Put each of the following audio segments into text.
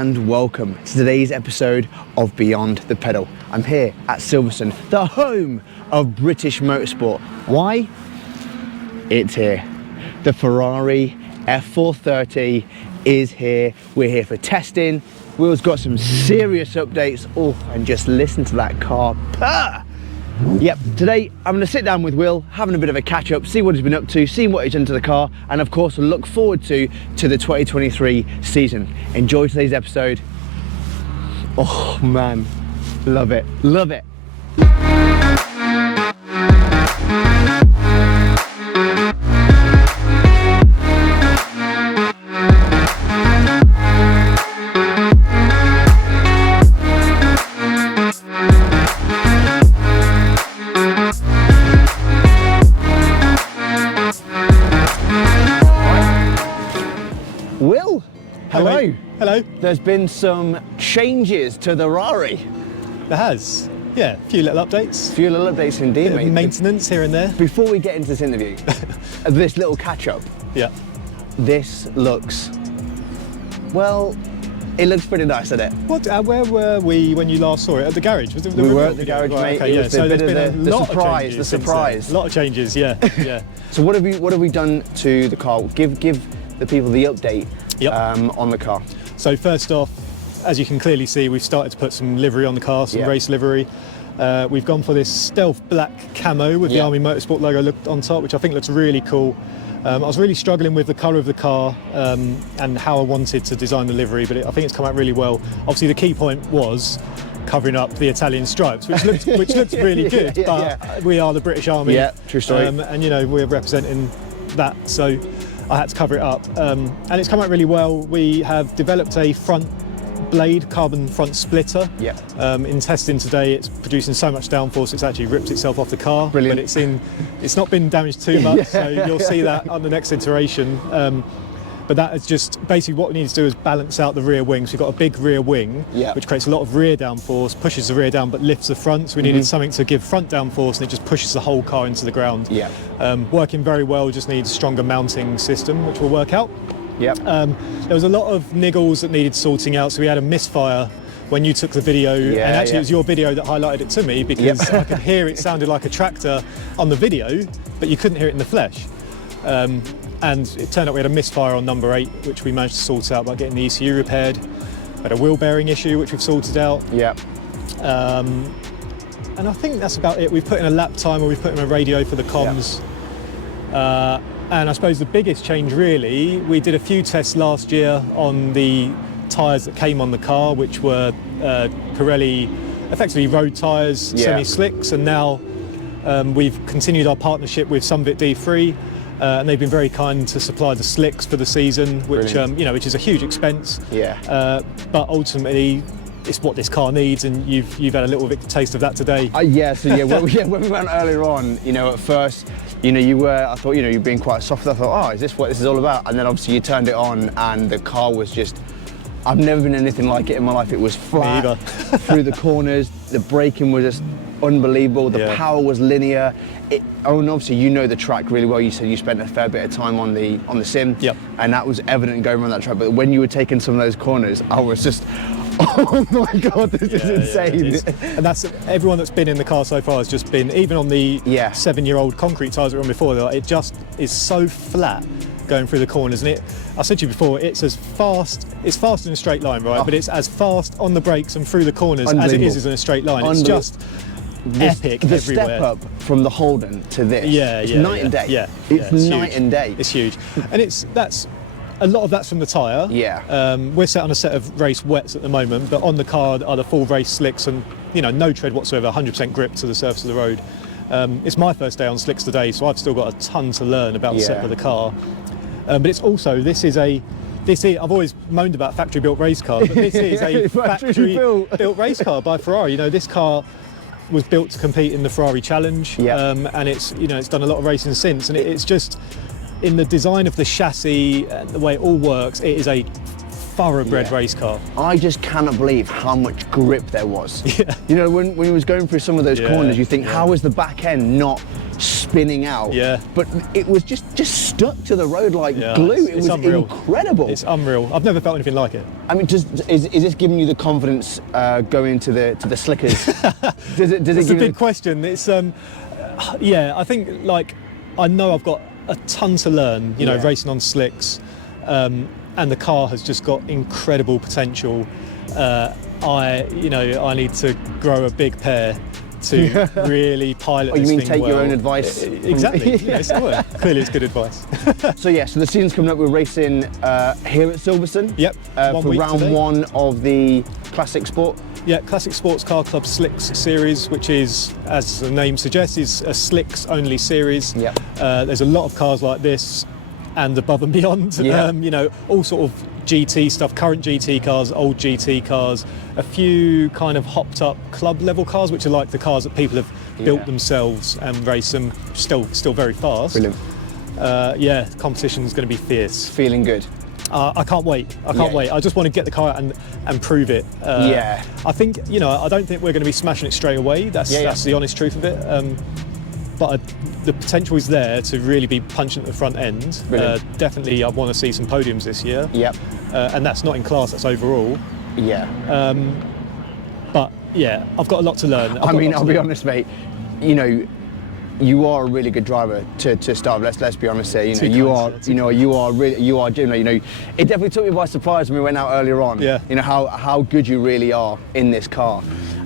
and welcome to today's episode of Beyond the Pedal. I'm here at Silverstone, the home of British motorsport. Why? It's here. The Ferrari F430 is here. We're here for testing. Will's got some serious updates. Oh, and just listen to that car purr. Yep, today I'm going to sit down with Will, having a bit of a catch up, see what he's been up to, see what he's done to the car, and of course look forward to the 2023 season. Enjoy today's episode. Oh man, love it, love it. Will, hello. Hello. There's been some changes to the Ferrari. There has. Yeah, a few little updates. A few little updates indeed, mate. Maintenance here and there. Before we get into this interview, this little catch-up. Yeah. This looks, well, it looks pretty nice, doesn't it? What? Where were we when you last saw it? At the garage? Was it We were at the garage, mate. Okay, it was a bit of the surprise. The surprise. A lot of changes. Yeah. Yeah. So what have we done to the car? Give the people the update. Yep. On the car. So first off, as you can clearly see, we've started to put some livery on the car, some race livery. We've gone for this stealth black camo with the Army Motorsport logo on top, which I think looks really cool. I was really struggling with the colour of the car and how I wanted to design the livery, but I think it's come out really well. Obviously the key point was covering up the Italian stripes, which looks really good, but we are the British Army. Yeah, true story. And you know, we're representing that, so I had to cover it up, and it's come out really well. We have developed a front blade carbon front splitter. In testing today, it's producing so much downforce it's actually ripped itself off the car. Brilliant. But it's not been damaged too much, so you'll see that on the next iteration. But that is just basically what we need to do is balance out the rear wing. So we've got a big rear wing, which creates a lot of rear downforce, pushes the rear down but lifts the front. So we needed something to give front downforce, and it just pushes the whole car into the ground. Working very well, just needs a stronger mounting system, which will work out. There was a lot of niggles that needed sorting out. So we had a misfire when you took the video, and actually it was your video that highlighted it to me, because I could hear it sounded like a tractor on the video, but you couldn't hear it in the flesh. And it turned out we had a misfire on number 8, which we managed to sort out by getting the ECU repaired. We had a wheel bearing issue, which we've sorted out. And I think that's about it. We've put in a lap timer, we've put in a radio for the comms. And I suppose the biggest change really, we did a few tests last year on the tyres that came on the car, which were Pirelli, effectively road tyres, semi-slicks, and now we've continued our partnership with Sunbit D3. And they've been very kind to supply the slicks for the season, which which is a huge expense. But ultimately, it's what this car needs, and you've had a little bit taste of that today. When we went earlier on, at first, I thought, you're being quite soft. I thought, oh, is this what this is all about? And then obviously you turned it on, and the car was just, I've never been anything like it in my life. It was flat through the corners. The braking was just unbelievable. The power was linear. And obviously you know the track really well. You said you spent a fair bit of time on the sim, and that was evident going around that track. But when you were taking some of those corners, I was just, oh my god, this is insane. And that's everyone that's been in the car so far has just been, even on the 7-year-old concrete tyres that were on before, it just is so flat going through the corners. And I said to you before, it's fast in a straight line, right? But it's as fast on the brakes and through the corners as it is in a straight line. It's just epic the everywhere. Step up from the Holden to this, it's night and day. It's night and day. It's huge, and that's a lot of that's from the tyre. We're set on a set of race wets at the moment, but on the car are the full race slicks, and no tread whatsoever, 100% grip to the surface of the road. It's my first day on slicks today, so I've still got a ton to learn about the set of the car. But it's also, I've always moaned about factory-built race cars, but this is a factory-built race car by Ferrari. This car was built to compete in the Ferrari Challenge, and it's done a lot of racing since, and it's just in the design of the chassis and the way it all works, it is a thoroughbred race car. I just cannot believe how much grip there was. When he was going through some of those corners, you think, how is the back end not spinning out. Yeah. But it was just stuck to the road like glue. It was unreal. Incredible. It's unreal. I've never felt anything like it. I mean, is this giving you the confidence going to the slickers? It's a big question. It's yeah, I think like I know I've got a ton to learn, you know, racing on slicks, and the car has just got incredible potential. I need to grow a big pair to really pilot this thing well. You mean take your own advice? Exactly. Yes, clearly it's good advice. So the season's coming up. We're racing here at Silverstone. Yep. For round today. 1 of the Classic Sport. Yeah, Classic Sports Car Club Slicks series, which is, as the name suggests, is a slicks only series. Yep. There's a lot of cars like this and above and beyond. Yep. You know, all sort of GT stuff, current GT cars, old GT cars, a few kind of hopped up club level cars, which are like the cars that people have built themselves and race them still very fast. Brilliant. Yeah, competition's going to be fierce. Feeling good. I can't wait. I can't wait. I just want to get the car out and prove it. I think, you know, I don't think we're going to be smashing it straight away. That's the honest truth of it. But the potential is there to really be punching at the front end. Definitely, I want to see some podiums this year. Yep. And that's not in class, that's overall. Yeah. But yeah, I've got a lot to learn. I mean, I'll be honest, mate. You know, you are a really good driver to start. Let's be honest here. You know, you are really. It definitely took me by surprise when we went out earlier on. Yeah. You know how good you really are in this car.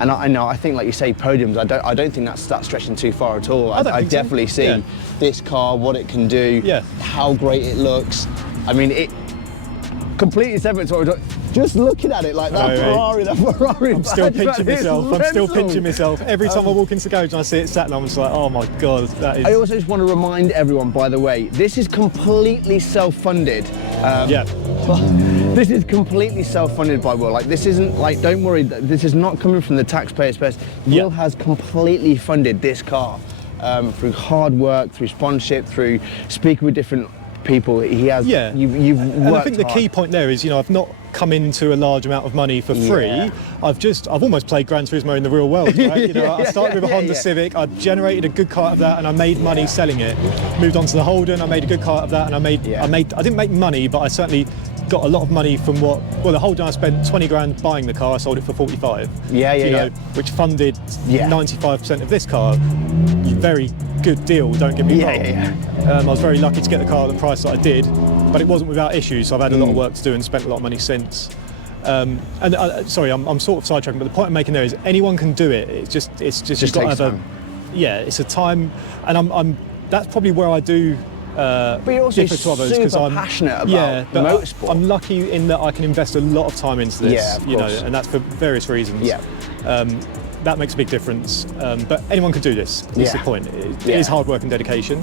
And I think, like you say, podiums. I don't think that's stretching too far at all. I definitely see this car, what it can do, how great it looks. I mean, it completely separate to what we're talking. Just looking at it like that Ferrari. I'm still pinching myself. I'm still pinching myself. Every time I walk into the garage and I see it sat there, I'm just like, oh my God, that is... I also just want to remind everyone, by the way, this is completely self-funded. This is completely self-funded by Will. Like, this isn't, like, don't worry, this is not coming from the taxpayers' purse. Will has completely funded this car through hard work, through sponsorship, through speaking with different people. He has. Yeah. You've worked and I think the hard. key point there is, you know, I've not come into a large amount of money for free. I've almost played Gran Turismo in the real world, right? You know, I started with a Honda Civic, I generated a good car out of that and I made money selling it. Moved on to the Holden, I made a good car out of that and I didn't make money, but I certainly got a lot of money from the Holden I spent 20 grand buying the car, I sold it for 45. Which funded 95% of this car. Very good deal, don't get me wrong. I was very lucky to get the car at the price that I did, but it wasn't without issues, so I've had a lot of work to do and spent a lot of money since. Sorry, I'm sort of sidetracking, but the point I'm making there is anyone can do it. It's just you've got to have it's a time, and that's probably where I do but you're also differ to others because I'm passionate about motorsport. I'm lucky in that I can invest a lot of time into this, and that's for various reasons. That makes a big difference, but anyone can do this. That's the point. It is hard work and dedication,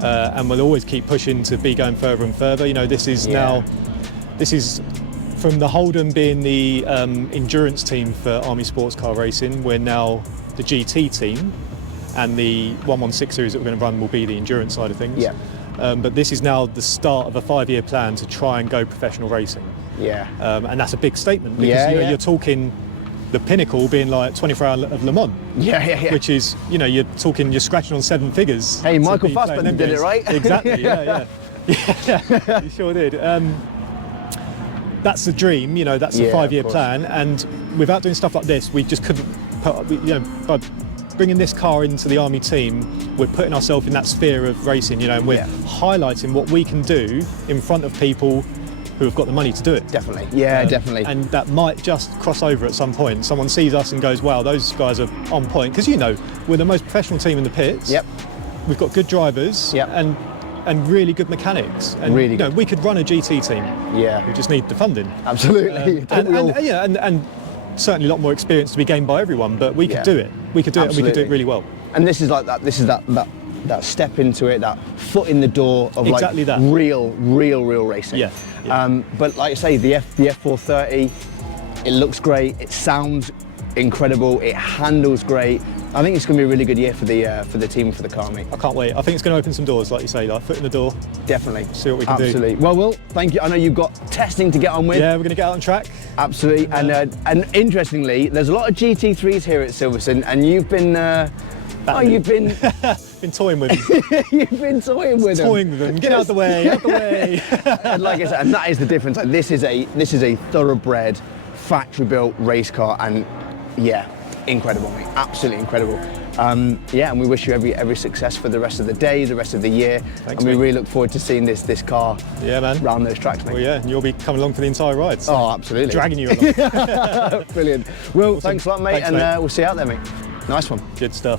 and we'll always keep pushing to be going further and further. You know, this is from the Holden being the endurance team for Army Sports Car Racing. We're now the GT team, and the 116 series that we're going to run will be the endurance side of things. But this is now the start of a 5-year plan to try and go professional racing. And that's a big statement because you're talking the pinnacle being like 24 hours of Le Mans. Which is, you know, you're scratching on 7 figures. Hey, Michael Fassbender did it, right? Exactly, yeah, you sure did. That's the dream, you know, that's a 5-year plan, and without doing stuff like this, we just couldn't by bringing this car into the Army team, we're putting ourselves in that sphere of racing, you know, and we're highlighting what we can do in front of people who have got the money to do it. Definitely, definitely. And that might just cross over at some point. Someone sees us and goes, wow, those guys are on point. Because, you know, we're the most professional team in the pits. We've got good drivers and really good mechanics. And, really you know, we could run a GT team. We just need the funding. Absolutely. And certainly a lot more experience to be gained by everyone, but we could do it. We could do it, and we could do it really well. And this is like that. This is that step into it, that foot in the door of exactly like that. real racing. But like I say, the F430, it looks great. It sounds incredible. It handles great. I think it's going to be a really good year for the team, for the car, mate. I can't wait. I think it's going to open some doors, like you say, like foot in the door. Definitely. See what we can do. Absolutely. Well, Will, thank you. I know you've got testing to get on with. Yeah, we're going to get out on track. Absolutely. And interestingly, there's a lot of GT3s here at Silverstone, and you've been Been toying with him. You've been toying with him. Toying with him. Get out the way, out the way. And like I said, and that is the difference. Like, this is a thoroughbred, factory-built race car, and yeah, incredible, mate. Absolutely incredible. Yeah, and we wish you every success for the rest of the day, the rest of the year. Thanks, and we mate. really look forward to seeing this car round those tracks, mate. Well, yeah, and you'll be coming along for the entire ride. So Oh, absolutely. dragging you along. Brilliant. Well, Awesome. thanks a lot, mate, Thanks, and mate. we'll see you out there, mate. Nice one. Good stuff.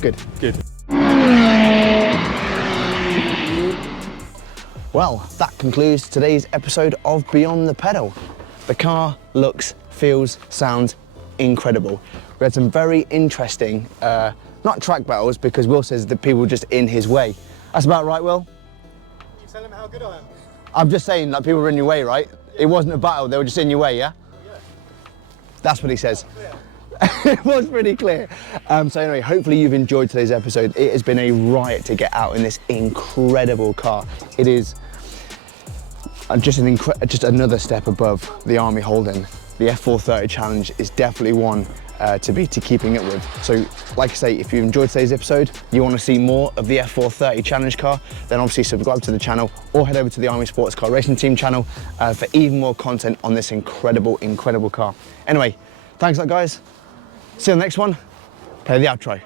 Good. Good. Well, that concludes today's episode of Beyond the Pedal. The car looks, feels, sounds incredible. We had some very interesting, not track battles, because Will says that people were just in his way. That's about right, Will? You tell him how good I am. I'm just saying, like, people were in your way, right? It wasn't a battle, they were just in your way, yeah? Yeah. That's what he says. It was pretty clear. So anyway, hopefully you've enjoyed today's episode. It has been a riot to get out in this incredible car. It is just another step above the Army Holden. The F430 Challenge is definitely one to be keeping up with. So like I say, if you enjoyed today's episode, you want to see more of the F430 Challenge Car, then obviously subscribe to the channel or head over to the Army Sports Car Racing Team channel for even more content on this incredible car. Anyway, thanks a lot, guys. See you on the next one. Play the outro.